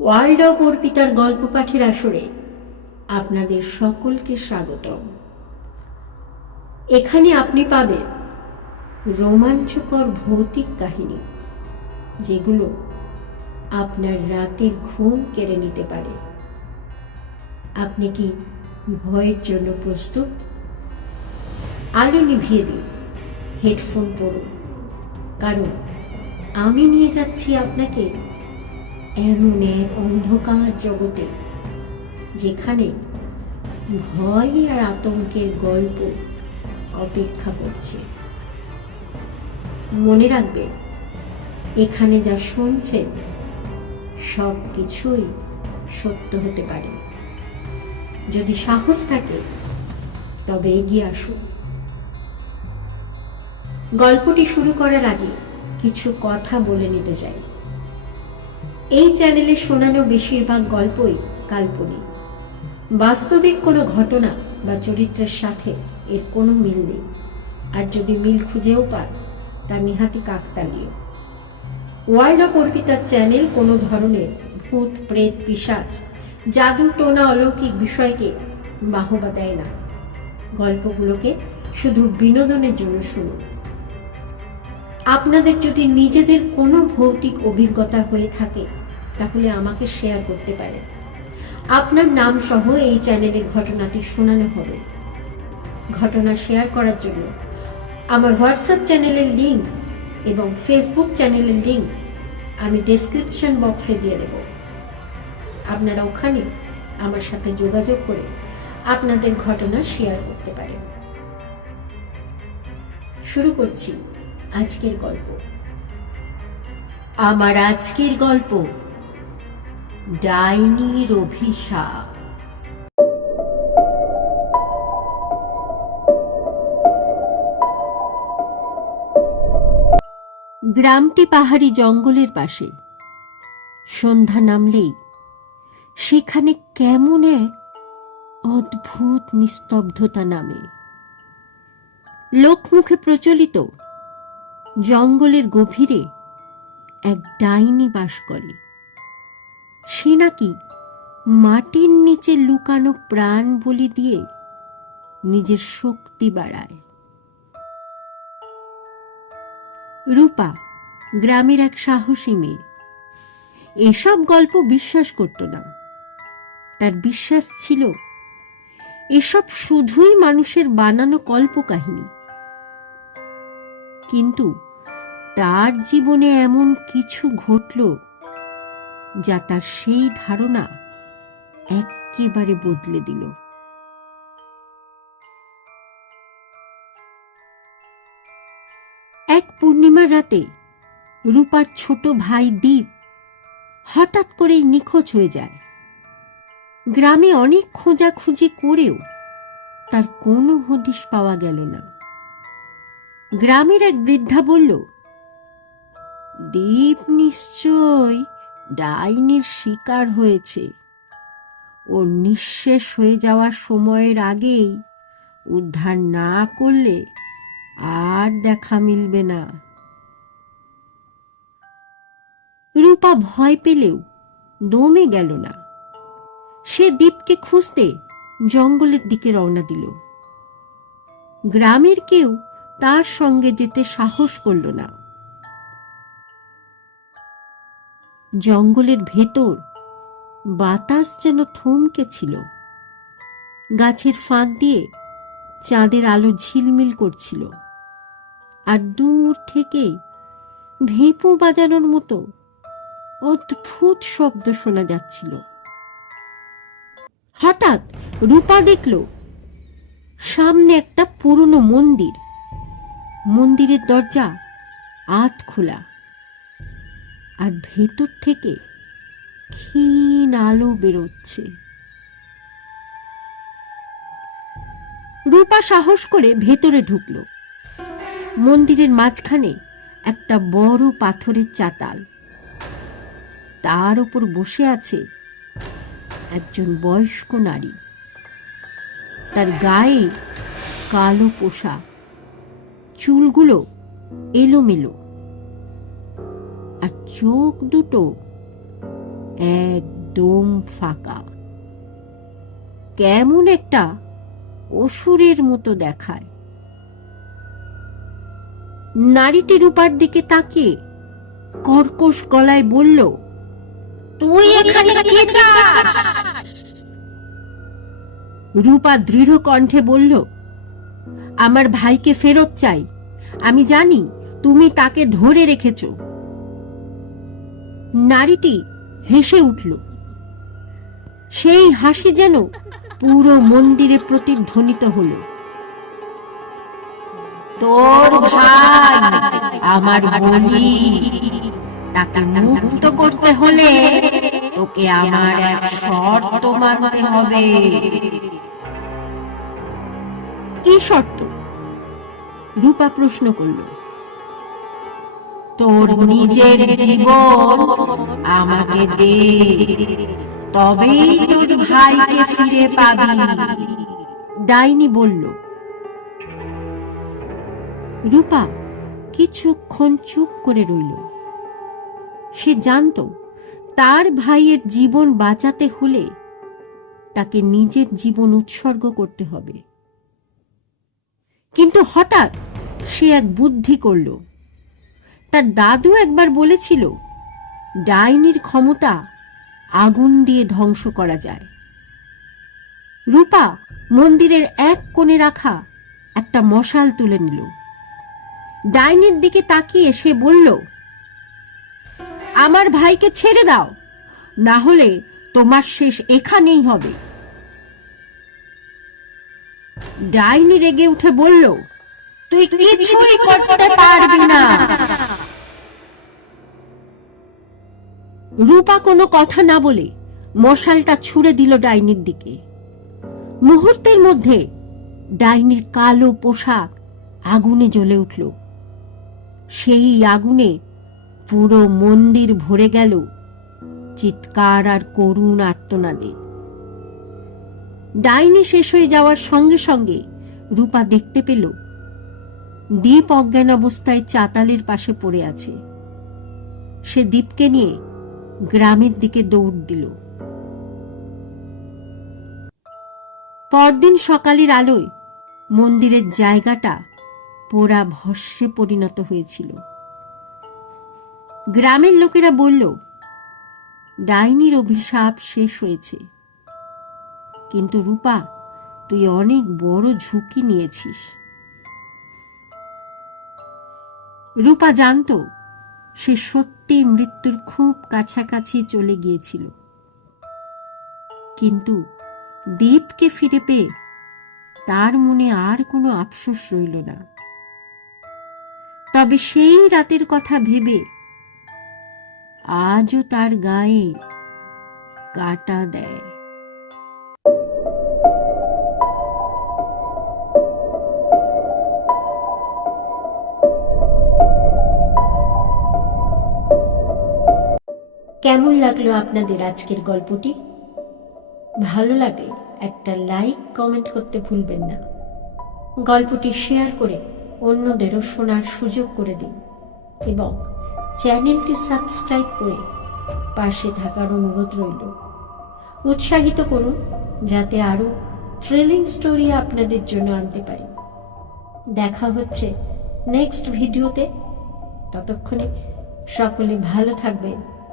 World of অর্পিতার গল্প পাঠের আসরে আপনাদের সকলকে স্বাগতম। এখানে আপনি পাবেন রোমাঞ্চকর ভৌতিক কাহিনী, যেগুলো আপনার রাতের ঘুম কেড়ে নিতে পারে। আপনি কি ভয়ের জন্য প্রস্তুত? আলো নিভিয়ে দিন, হেডফোন পরুন, কারণ আমি নিয়ে যাচ্ছি আপনাকে এমন এক অন্ধকার জগতে, যেখানে ভয় আর আতঙ্কের গল্প অপেক্ষা করছে। মনে রাখবে, এখানে যা শুনছেন সব কিছুই সত্য হতে পারে। যদি সাহস থাকে, তবে এগিয়ে আসুন। গল্পটি শুরু করার আগে কিছু কথা বলে নিতে চাই। এই চ্যানেলে শোনানো বেশিরভাগ গল্পই কাল্পনিক। বাস্তবিক কোনো ঘটনা বা চরিত্রের সাথে এর কোনো মিল নেই। আর যদি মিল খুঁজেও পান, তা নিহাতি কাকতালীয়। ওয়ার্ল্ড অফ অর্পিতার চ্যানেল কোনো ধরনের ভূত, প্রেত পিসাচ জাদু, টোনা, অলৌকিক বিষয়কে বাহবা দেয় না। গল্পগুলোকে শুধু বিনোদনের জন্য শুনুন। আপনাদের যদি নিজেদের কোনো ভৌতিক অভিজ্ঞতা হয়ে থাকে তাহলে আমাকে শেয়ার করতে পারেন আপনার নাম সহ এই চ্যানেলে ঘটনাটি শোনানো হবে। ঘটনা শেয়ার করার জন্য আমার হোয়াটসঅ্যাপ চ্যানেলের লিঙ্ক এবং ফেসবুক চ্যানেলের লিঙ্ক আমি ডেসক্রিপশন বক্সে দিয়ে দেব। আপনারা ওখানে আমার সাথে যোগাযোগ করে আপনাদের ঘটনা শেয়ার করতে পারেন। শুরু করছি আজকের গল্প। আমার আজকের গল্প ডাইনির অভিশাপ। গ্রামটি পাহাড়ি জঙ্গলের পাশে। সন্ধ্যা নামলেই সেখানে কেমন এক অদ্ভুত নিস্তব্ধতা নামে। লোকমুখে প্রচলিত জঙ্গলের গভীরে এক ডাইনি বাস করে। সে নাকি মাটির নিচে লুকানো প্রাণ বলি দিয়ে নিজের শক্তি বাড়ায়। রূপা, গ্রামের এক সাহসী মেয়ে। এসব গল্প বিশ্বাস করত না। তার বিশ্বাস ছিল, এসব শুধুই মানুষের বানানো কল্পকাহিনী। কিন্তু তার জীবনে এমন কিছু ঘটল যা তার সেই ধারণা একেবারে বদলে দিল। এক পূর্ণিমার রাতে রূপার ছোট ভাই দ্বীপ হঠাৎ করেই নিখোঁজ হয়ে যায়। গ্রামে অনেক খোঁজাখুঁজি করেও তার কোনো হদিশ পাওয়া গেল না। গ্রামের এক বৃদ্ধা বলল দ্বীপ নিশ্চয় ডাইনির শিকার হয়েছে। ও নিঃশেষ হয়ে যাওয়ার সময়ের আগেই উদ্ধার না করলে আর দেখা মিলবে না। রূপা ভয় পেলেও দমে গেল না। সে দ্বীপকে খুঁজতে জঙ্গলের দিকে রওনা দিল। গ্রামের কেউ তার সঙ্গে যেতে সাহস করল না। জঙ্গলের ভেতর বাতাস যেন থমকে ছিল। গাছের ফাঁক দিয়ে চাঁদের আলো ঝিলমিল করছিল। আর দূর থেকে ভেপো বাজানোর মতো অদ্ভুত শব্দ শোনা যাচ্ছিল। হঠাৎ রূপা দেখল, সামনে একটা পুরনো মন্দির। মন্দিরের দরজা আত খোলা আর ভেতর থেকে ক্ষীণ আলো বেরোচ্ছে। রূপা সাহস করে ভেতরে ঢুকল। মন্দিরের মাঝখানে একটা বড় পাথরের চাতাল। তার ওপর বসে আছে একজন বয়স্ক নারী। তার গায়ে কালো পোশাক। চুলগুলো এলোমেলো। আর চোখ দুটো একদম ফাঁকা। কেমন একটা অসুরের মতো দেখায়। নারীটি রূপার দিকে তাকিয়ে কর্কশ গলায় বলল, তুই এখানে কি চাস? রূপা দৃঢ় কণ্ঠে বলল, আমার ভাইকে ফেরত চাই। আমি জানি তুমি তাকে ধরে রেখেছ। নারীটি হেসে উঠল। সেই হাসি যেন পুরো মন্দিরে প্রতিধ্বনিত হলো। তোর ভাই আমার বলি, তাকে মুক্ত করতে হলে তোকে আমার এক শর্ত মানতে হবে। কি শর্ত? রূপা প্রশ্ন করল। তোর নিজের জীবন আমাকে দে। তবেই তোর ভাইকে ফিরে পাবি। ডাইনি বলল, রূপা কিছুক্ষণ চুপ করে রইল। সে জানত তার ভাইয়ের জীবন বাঁচাতে হলে তাকে নিজের জীবন উৎসর্গ করতে হবে। কিন্তু হঠাৎ সে এক বুদ্ধি করল তার দাদু একবার বলেছিল, ডাইনির ক্ষমতা আগুন দিয়ে ধ্বংস করা যায়। রূপা মন্দিরের এক কোণে রাখা একটা মশাল তুলে নিল। ডাইনির দিকে তাকিয়ে সে বলল, আমার ভাইকে ছেড়ে দাও, না হলে তোমার শেষ এখানেই হবে। ডাইনি রেগে উঠে বলল, তুই কিছুই করতে পারবি না। রূপা কোনো কথা না বলে মশালটা ছুড়ে দিল ডাইনির দিকে। মুহূর্তের মধ্যে ডাইনির কালো পোশাক আগুনে জ্বলে উঠল। সেই আগুনে পুরো মন্দির ভরে গেল চিৎকার আর করুণ আর্তনাদে। ডাইনি শেষ হয়ে যাওয়ার সঙ্গে সঙ্গে রূপা দেখতে পেল, দীপ অজ্ঞান অবস্থায় চাতালের পাশে পড়ে আছে। সে দীপকে নিয়ে গ্রামের দিকে দৌড় দিল। পরদিন সকালের আলোয় মন্দিরের জায়গাটা পোড়া ভস্যে পরিণত হয়েছিল। গ্রামের লোকেরা বলল, ডাইনির অভিশাপ শেষ হয়েছে। কিন্তু রূপা, তুই অনেক বড় ঝুঁকি নিয়েছিস। রূপা জানত, সে সত্যি মৃত্যুর খুব কাছাকাছি চলে গিয়েছিল। কিন্তু দীপকে ফিরে পেয়ে তার মনে আর কোনো আফসোস রইল না। তবে সেই রাতের কথা ভেবে আজও তার গায়ে কাটা দেয়। কেমন লাগল আপনাদের আজকের গল্পটি? ভালো লাগলে একটা লাইক, কমেন্ট করতে ভুলবেন না। গল্পটি শেয়ার করে অন্যদেরও শোনার সুযোগ করে দিন এবং চ্যানেলটি সাবস্ক্রাইব করে পাশে থাকার অনুরোধ রইল। উৎসাহিত করুন যাতে আরও থ্রিলিং স্টোরি আপনাদের জন্য আনতে পারি। দেখা হচ্ছে নেক্সট ভিডিওতে ততক্ষণে সকলে ভালো থাকবেন।